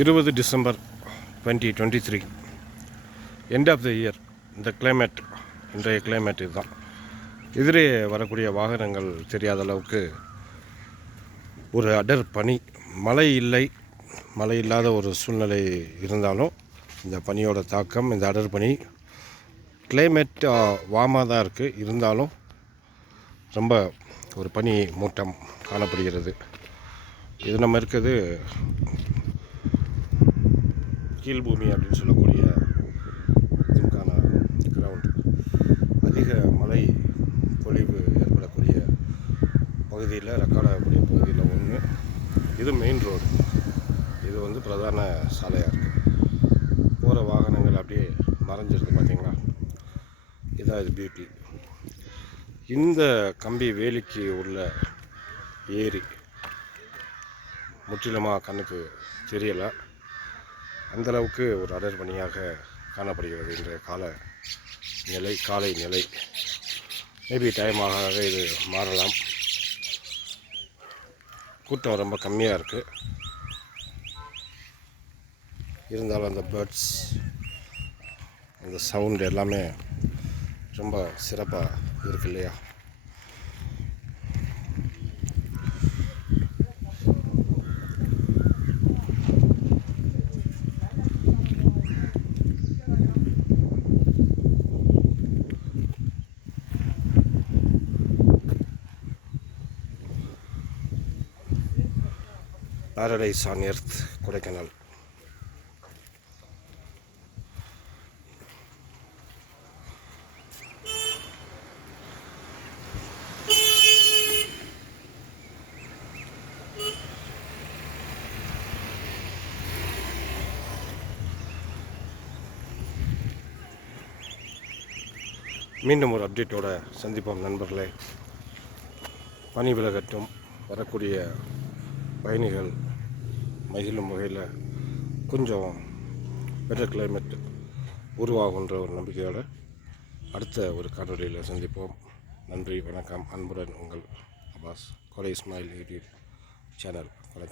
இருபது December twenty twenty three end of the year இந்த climate இன்றைய கிளைமேட் இதுதான். எதிரே வரக்கூடிய வாகனங்கள் தெரியாத அளவுக்கு ஒரு அடர் பனி. மழை இல்லை. மழை இல்லாத ஒரு சூழ்நிலை இருந்தாலும் இந்த பனியோட தாக்கம் இந்த அடர் பனி கிளைமேட் வாமாக தான் இருக்குது இருந்தாலும் ரொம்ப ஒரு பனி மூட்டம் காணப்படுகிறது. இது நம்ம இருக்கிறது கீழ்பூமி அப்படின்னு சொல்லக்கூடிய இதுக்கான கிரவுண்ட் அதிக மழை பொழிவு ஏற்படக்கூடிய பகுதியில் ரெக்கார்டாகக்கூடிய பகுதியில் ஒன்று இது மெயின் ரோடு இது வந்து பிரதான சாலையாக இருக்குது போகிற வாகனங்கள் அப்படியே மறைஞ்சிருக்கு பார்த்தீங்களா இதான் இது பியூட்டி இந்த கம்பி வேலிக்கு உள்ள ஏரி முற்றிலுமாக கண்ணுக்கு தெரியலை. அந்த அளவுக்கு ஒரு அடர் பணியாக காணப்படுகிறது இன்றைய கால நிலை காலை நிலை. மேபி டைம் ஆக ஆக இது மாறலாம். கூட்டம் ரொம்ப கம்மியாக இருக்குது இருந்தாலும் அந்த பேர்ட்ஸ் அந்த சவுண்ட் எல்லாமே ரொம்ப சிறப்பாக இருக்கு இல்லையா? பேரடைஸ் ஆன் எர்த் கொடைக்கானல் மீண்டும் ஒரு அப்டேட்டோட சந்திப்போம் நண்பர்களே. பனி விலகட்டும். வரக்கூடிய பயணிகள் மகிழும் வகையில் கொஞ்சம் பெட்டர் கிளைமேட் உருவாகுன்ற ஒரு நம்பிக்கையோடு அடுத்த ஒரு காணொலியில் சந்திப்போம். நன்றி வணக்கம். அன்புடன் உங்கள் அபாஸ் கொலை இஸ்மாயில் யூடியூப் சேனல். கொலை